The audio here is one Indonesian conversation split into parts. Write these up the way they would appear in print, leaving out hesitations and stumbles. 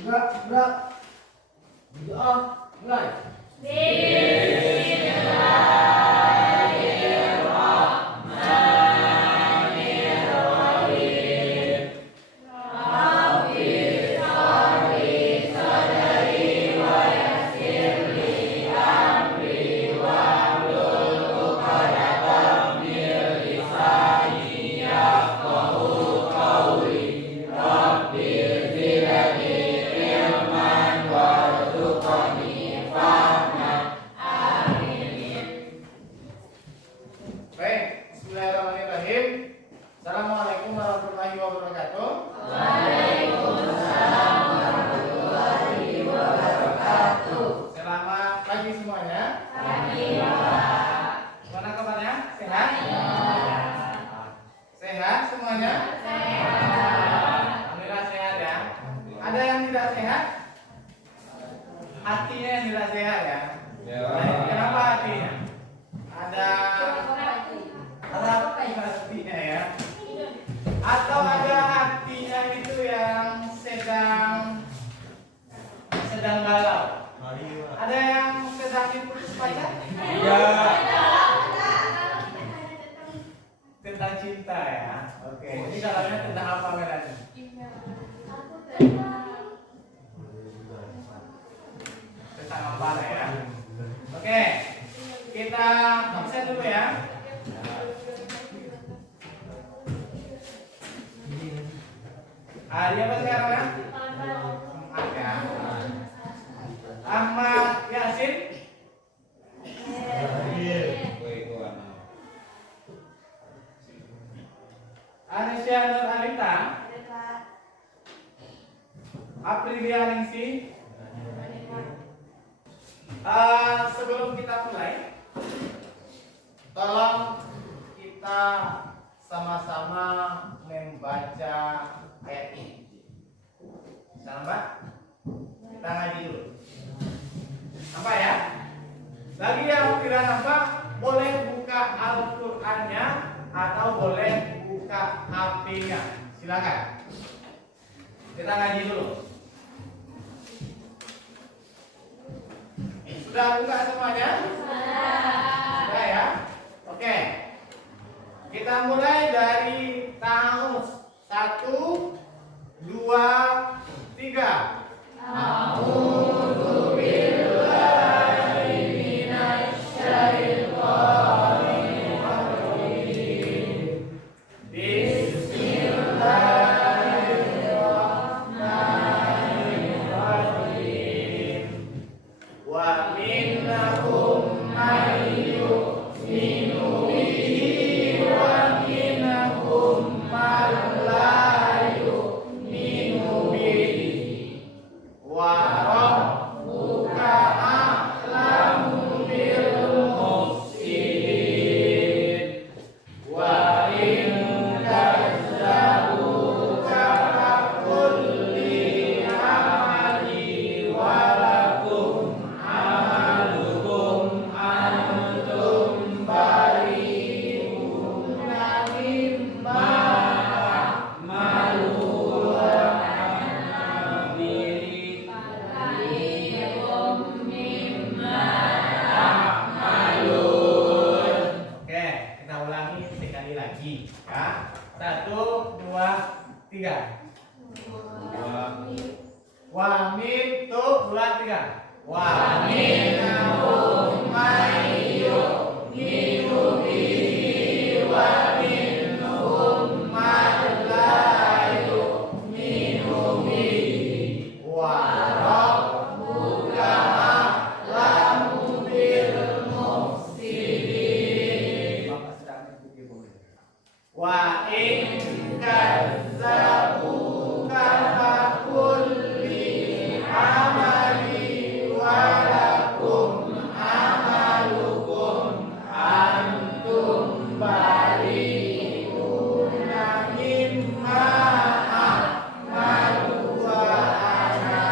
Gerak. Berdoa. Mulai. Baik, bismillahirrahmanirrahim. Assalamualaikum warahmatullahi wabarakatuh. Waalaikumsalam warahmatullahi wabarakatuh. Selamat pagi semuanya. Pagi, Pak. Gimana kabarnya? Sehat? Sehat semuanya? Sehat. Alhamdulillah sehat ya. Ada yang tidak sehat? Hatinya yang tidak sehat ya? Kenapa hatinya? Ada apa hatinya ya? Atau ada hatinya itu yang sedang galau? Ada yang sedang diputus pacar? Iya. Tentang cinta ya. Oke. Ini galaunya tentang apa Melani? Tentang apa ya? Oke. Kita absen dulu ya. Hari apa sekarang ya? Ahmad ya. Ahmad Yasin. Anisya Nur Alita. Aprilia Ningsi. Sebelum kita mulai, tolong kita sama-sama membaca ayat ini. Bisa nampak? Kita ngaji dulu. Nampak ya? Lagi yang tidak nampak, boleh buka Al-Qur'annya atau boleh buka HP-nya. Silakan. Kita ngaji dulu. Sudah buka semuanya? Sudah ya? Oke. Kita mulai dari Ta'awuz. 1, 2, 3. A'udzu billahi minasy syaithanir rajim. Bismillahirrahmanirrahim. Wa minhum may yu'minu bihi wa minhum man la yu'minu bihi wa rabbuka a'lamu bil mufsidin wa in kazzabuka faqul li amali wa lakum amalukum antum bari'una mimma a'malu wa ana bari'um mimma ta'malun. Oke, kita ulangi sekali lagi ya. 1, 2, 3. Wa min tuh ulang 3. Wa minhum may yu'minu bihi wa minhum man la yu'minu bihi wa rabbuka a'lamu bil mufsidin. Wa in kazzabuka faqul li amali wa lakum amalukum antum bari'una mimma a'malu wa ana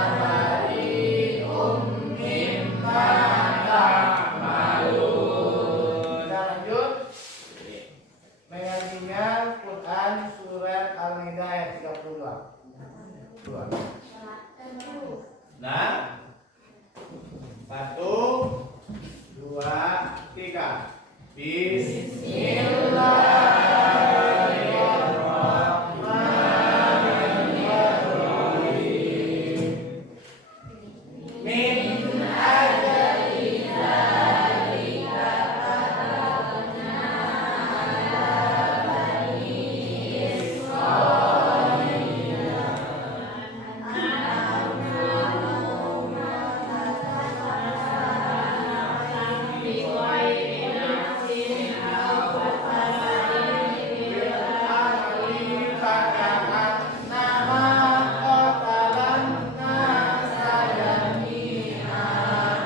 Bismillahirrahmanirrahim. Min ajli dzalika katabna ala bani Israila annahu man katabana bi ghairi nafsin aw fasadin fil ardi faka'annama qatalan nasa jami'an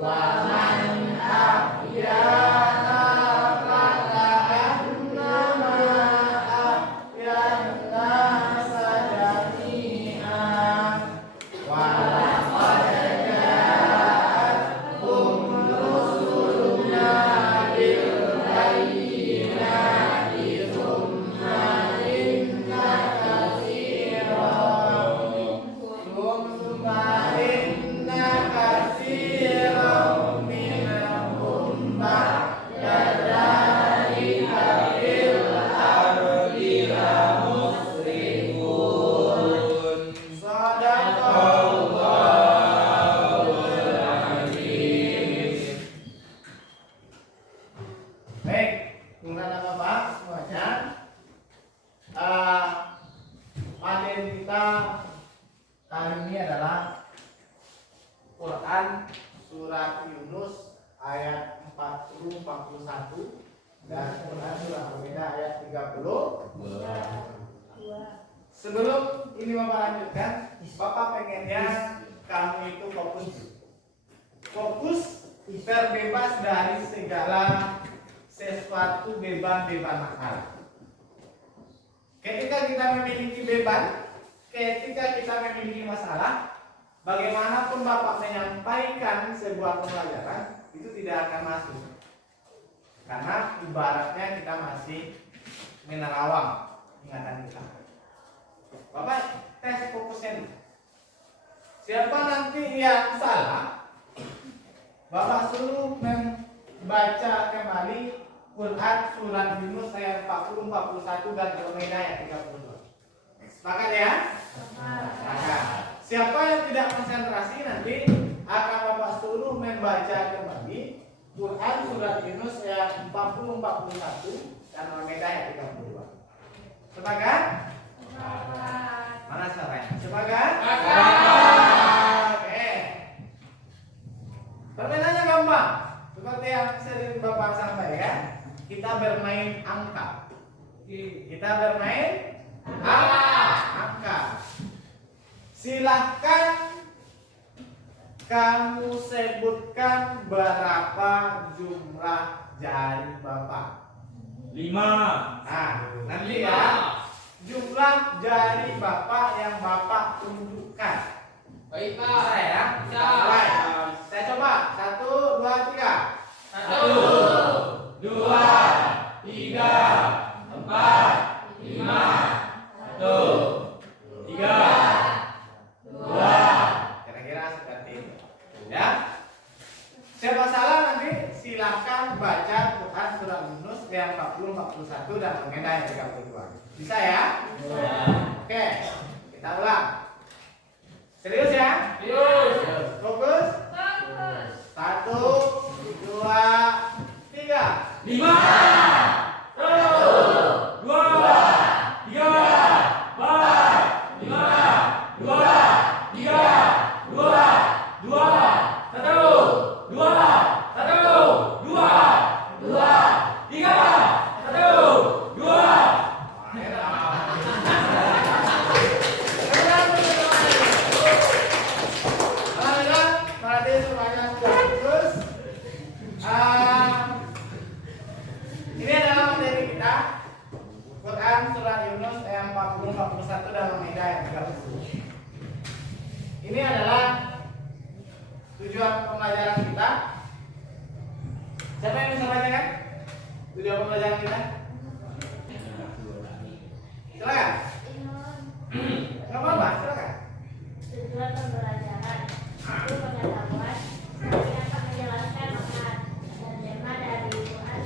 wa man ahyaha faka'annama ahyan nasa jami'an wa laqad ja'atuhum rusuluna bil bayyinati thumma inna katsiran minhum ba'da dzalika fil ardi lamusrifun. Shadaqallahul azim. Baik, gimana Bapak semuanya? Materi kita kali ini adalah Quran surat Yunus ayat 40-41 dan Quran surat Al-Maidah ayat 30. Sebelum ini Bapak lanjutkan, Bapak pengennya kamu itu fokus terbebas dari segala sesuatu beban-beban akal. Ketika kita memiliki beban, ketika kita memiliki masalah, bagaimanapun Bapak menyampaikan sebuah pembelajaran itu tidak akan masuk. Karena ibaratnya kita masih menerawang ingatan kita. Bapak tes fokusnya dulu. Siapa nanti yang salah, Bapak suruh membaca kembali Quran surat Yunus ayat 40, 41 dan Al-Maidah ayat 32. Sepakat ya? Sepakat. Siapa yang tidak konsentrasi nanti akan Bapak suruh membaca kembali Quran surat Yunus ayat 40, 41 dan Al-Maidah ayat 32. Sepakat? Mana suaranya? Sepakat? Oke. Permainannya gampang. Seperti yang sering Bapak sampaikan, kita bermain angka. Kita bermain angka. Silahkan kamu sebutkan berapa jumlah jari Bapak. 5. Nah, nanti ya jumlah jari Bapak yang Bapak tunjukkan. Baik, Pak. Bisa ya? Mulai. Saya coba. 1, 2, 3. 1, 2, 3, 4, 5. 1, 3, 2. Kira-kira seperti itu. Ya. Siapa salah nanti silahkan baca Quran surah Yunus yang 40, 41 dan Al-Maidah yang 32. Bisa ya? Oke. Kita ulang. Serius ya? Serius. Fokus. 1, 2, 3. 5. 1, 2, 3, 4, 5, 2, 3, 2, 2, 1, 2, 1, 2, 2, 3, 1, 2. Alhamdulillah, berarti semuanya sudah fokus. Ini adalah materi kita Quran surah Yunus ayat 40, 41 dan Al-Maidah ayat 30. Ini adalah tujuan pembelajaran kita. Siapa yang bisa bacakan tujuan pembelajaran kita? Silakan. Nggak apa-apa, silakan. Tujuan pembelajaran itu pengetahuan yang akan menjelaskan makna dan tema dari Quran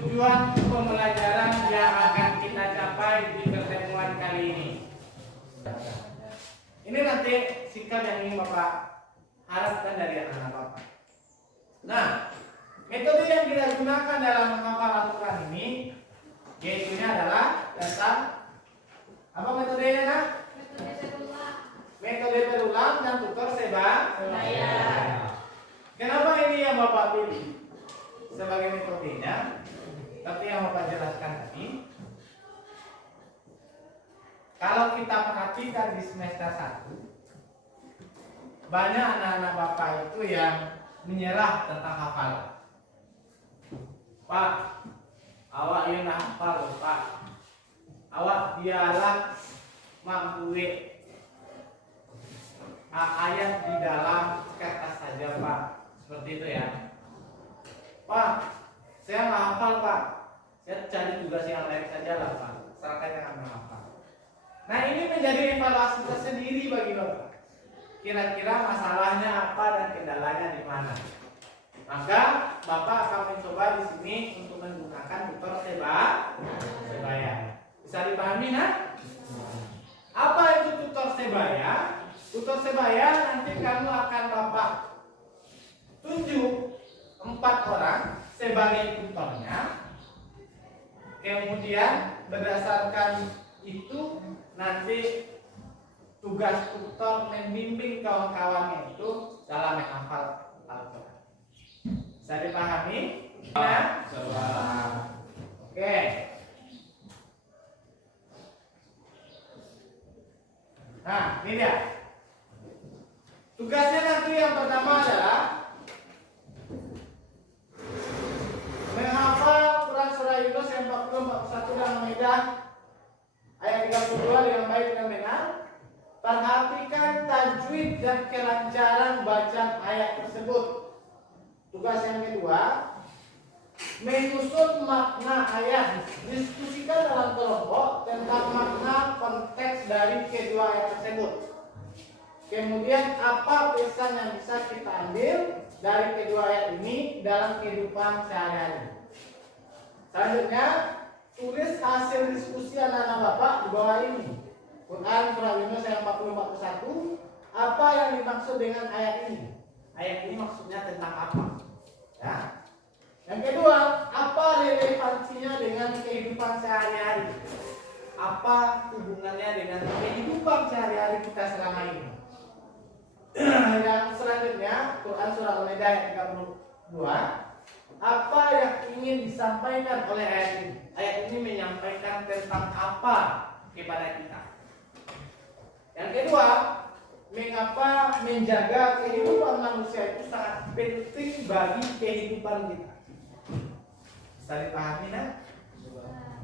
tujuan pembelajaran yang akan kita capai di pertemuan kali ini. Ini nanti sikap yang ingin Bapak harapkan dari anak-anak Bapak. Nah, metode yang kita gunakan dalam menghafal Al-Quran ini yaitu adalah dasar apa metodenya, Nak? Metode berulang dan tutor sebaya. Kenapa ini yang Bapak pilih sebagai metodenya? Tapi yang Bapak jelaskan tadi, kalau kita perhatikan di semester 1, banyak anak-anak Bapak itu yang menyerah tentang hafalan. Pak, awak yang hafal, Pak. Awak biarlah mampu ayat di dalam kertas saja, Pak. Seperti itu ya. Pak, saya nggak hafal, Pak. Saya cari tugas yang lain saja lah, Pak. Serahkan yang menghafal. Nah, ini menjadi evaluasi tersendiri bagi Bapak. Kira-kira masalahnya apa dan kendalanya di mana? Maka Bapak akan mencoba di sini untuk menggunakan tutor sebaya. Bisa dipahami, Nak? Apa itu tutor sebaya? Tutor sebaya nanti kamu akan Bapak tunjuk 4 orang sebagai tutornya. Kemudian berdasarkan itu nanti tugas tutor membimbing kawan-kawannya itu dalam menghafal Al-Quran. Bisa dipahami? Ya? Oke. Nah, ini dia. Tugasnya nanti yang pertama adalah menghafal Quran surah Yunus yang 40, 41 dan Maidah ayat 32 dengan baik dan benar. Perhatikan tajwid dan kelancaran bacaan ayat tersebut. Tugas yang kedua, menyusun makna ayat. Diskusikan dalam kelompok tentang makna konteks dari kedua ayat tersebut. Kemudian apa pesan yang bisa kita ambil dari kedua ayat ini dalam kehidupan sehari-hari. Selanjutnya, tulis hasil diskusi anak-anak Bapak di bawah ini. Quran surah Yunus ayat 40-41. Apa yang dimaksud dengan ayat ini? Ayat ini maksudnya tentang apa? Ya. Yang kedua, apa relevansinya dengan kehidupan sehari-hari? Apa hubungannya dengan kehidupan sehari-hari kita selama ini? Yang selanjutnya, Quran surah Al-Maidah ayat 32. Apa yang ingin disampaikan oleh ayat ini? Ayat ini menyampaikan tentang apa kepada kita? Yang kedua, mengapa menjaga kehidupan manusia itu sangat penting bagi kehidupan kita? Bisa dipahami, Nak?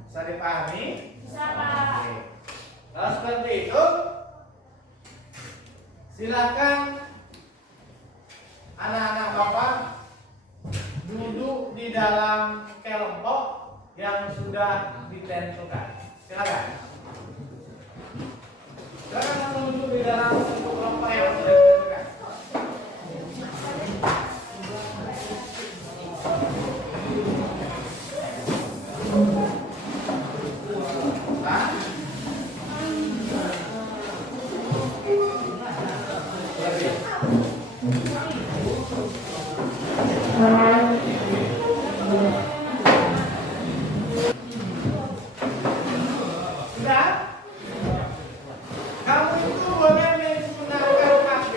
Bisa dipahami? Bisa, Pak. Oke. Kalau seperti itu, silakan anak-anak Bapak duduk di dalam kelompok yang sudah ditentukan. Silakan. Silakan duduk di dalam kelompok yang sudah ditentukan. Sudah? Kamu itu boleh menggunakan HP.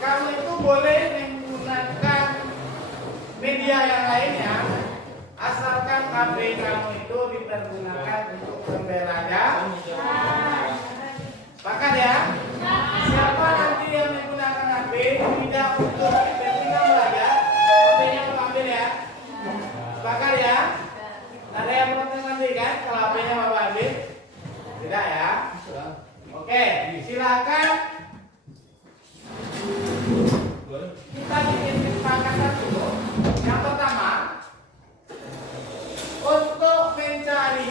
Kamu itu boleh menggunakan media yang lainnya, asalkan HP kamu itu dipergunakan untuk pembelajaran. Sepakat ya? Siapa nanti yang menggunakan HP tidak untuk kepentingan belajar, HP-nya Bapak ambil ya. Sepakat ya? Ada yang protes nanti kan kalau HP-nya Bapak ambil? Tidak ya? Oke, silakan kita bikin kesepakatan dulu. Yang pertama, untuk mencari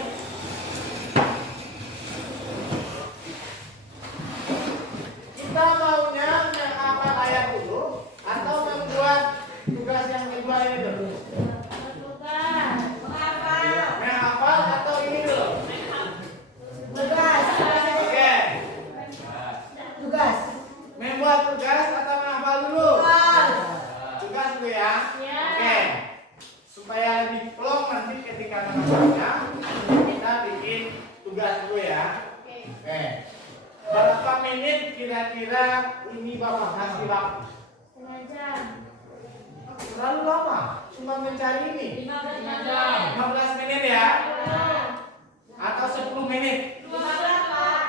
supaya lebih plong nanti ketika mengajarnya, kita bikin tugas dulu ya. Oke. Berapa menit kira-kira ini Bapak kasih waktu? Setengah jam. Terlalu lama, cuma mencari ini. 15 jam. 15 menit ya? Atau 10 menit? 15, Pak.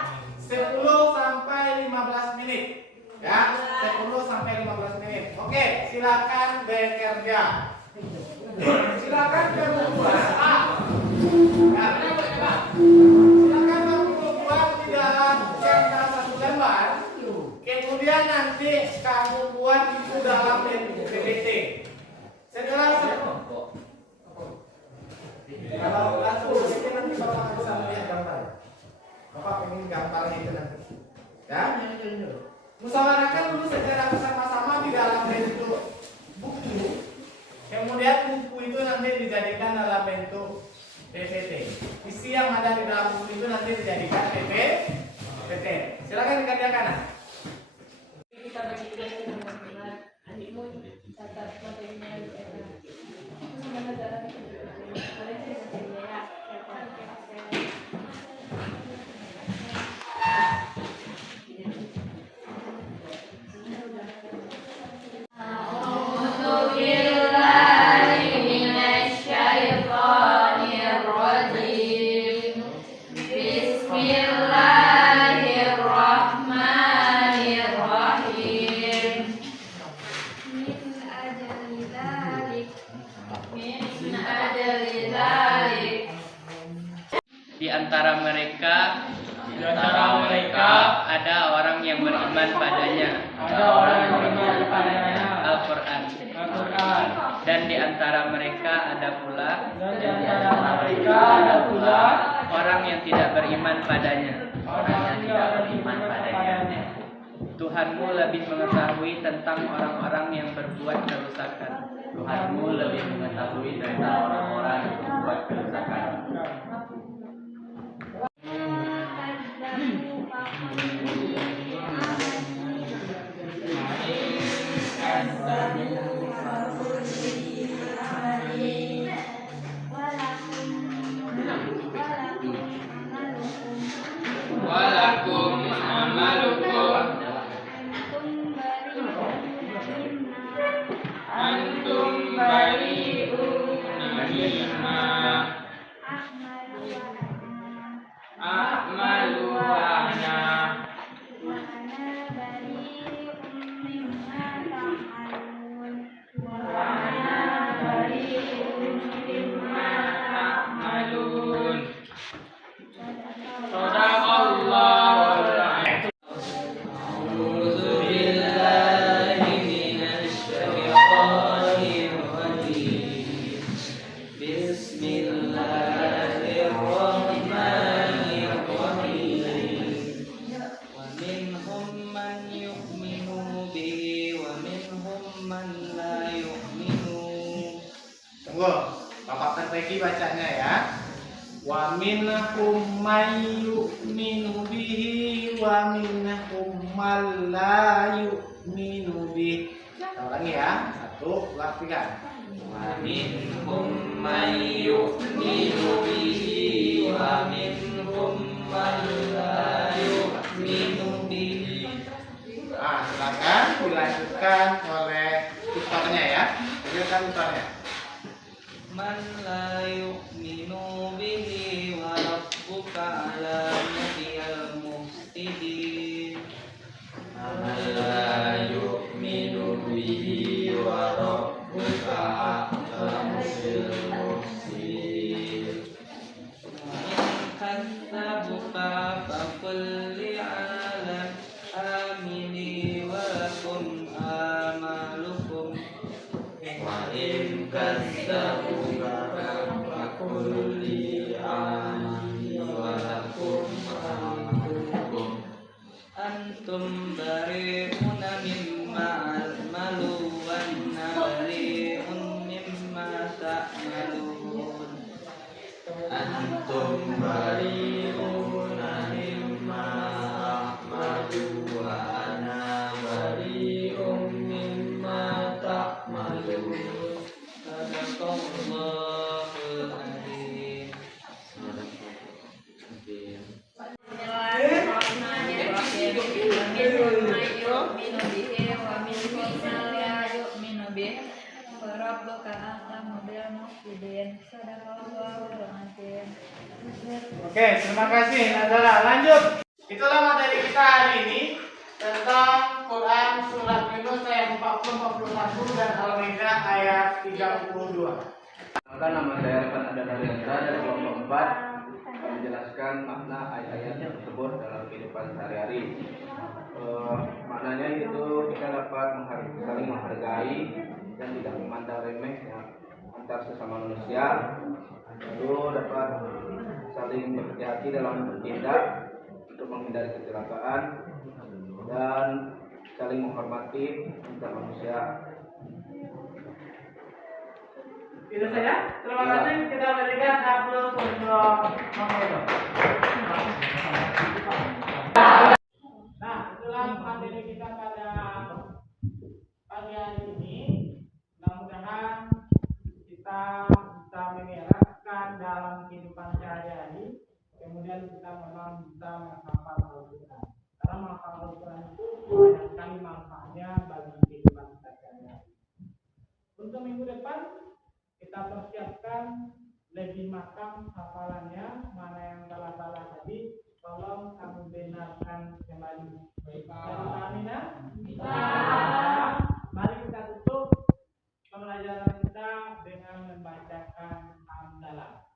10 sampai 15 menit. Ya, 10 sampai 15 menit. Oke, silakan bekerja. Silakan membuat silakan membuat di dalam kertas satu lembar. Kemudian nanti kamu buat itu dalam bentuk PPT. Setelah kalau langsung saja nanti Bapak bisa melihat gambar. Bapak pengen gambarnya itu nanti. Ya, musyawarahkan dulu secara bersama-sama di dalam bentuk buku. Kemudian buku itu nanti dijadikan dalam bentuk PPT. Isi yang ada di dalam buku itu nanti dijadikan PPT. Silakan dikerjakan. Kita bagi tugas ke teman-teman. Adikmu catat materinya di era. Semoga dalam kalian bisa kerja ya. Di antara mereka ada orang yang beriman padanya Al-Quran. Dan di antara mereka ada pula orang yang tidak beriman padanya. Tuhanmu lebih mengetahui tentang orang-orang yang berbuat kerusakan. Walakum amalukum antum bari'una mimma a'malu wa ana ta'malun. Sadaqallahul adzim. A'udzu billahi minasy syaithanir rajim. Bismillahirrahmanirrahim. Wa minhum man yu'minu bihi wa minhum man la yu'minu. Tunggu, Bapak perbaiki bacanya ya. Wa minhum may yu'minu bihi wa minhum man la yu'minu bihi. Kita ulangi ya. 1, 2, 3. Wa minhum man yu'minu bihi wa minhum man la yu'minu bihi. Nah, silakan dilanjutkan oleh tutornya ya. Lanjutkan tutornya. Man la yu'minu bihi wa rabbuka ala nabiyil muhtadin. Man la yu'minu bihi wa rabbuka a'lamu bil muhtadin. In kadzabuka faqul li'alam amini wa lakum amalukum. Wa in kadzabuka faqul li'amani wa lakum amalukum. Antum bari'una mimma a'malu wa ana bari'un mimma ta'malun. Antum bari'una mimma a'malu wa ana bari'un mimma ta'malun. Sadaqallah Oke, terima kasih Nazara. Lanjut. Itulah materi kita hari ini tentang Quran surat Yunus ayat 40-41 dan Al-Maidah ayat 32. Maka nama saya Revan Adanaryandra dari kelompok 4 menjelaskan makna ayat-ayat tersebut dalam kehidupan sehari-hari. Maknanya itu kita dapat saling menghargai dan tidak memandang remeh ya, antar sesama manusia. Lalu dapat saling berhati-hati dalam bertindak untuk menghindari kecelakaan dan saling menghormati antar manusia. Itu saja. Terima kasih. Kita berikan aplaus untuk Mama. Nah, itulah materi kita pada pagi hari ini. Mudah-mudahan kita bisa menerapkan dalam kehidupan sehari-hari. Kemudian kita memang bisa menghafal Al-Quran. Karena menghafal Al-Quran itu banyak sekali manfaatnya bagi kehidupan kita sehari-hari. Untuk minggu depan kita persiapkan lebih matang hafalannya, mana yang salah-salah tadi tolong kamu benarkan kembali. Baik, Amina. Mari kita tutup pembelajaran kita dengan membacakan hamdalah.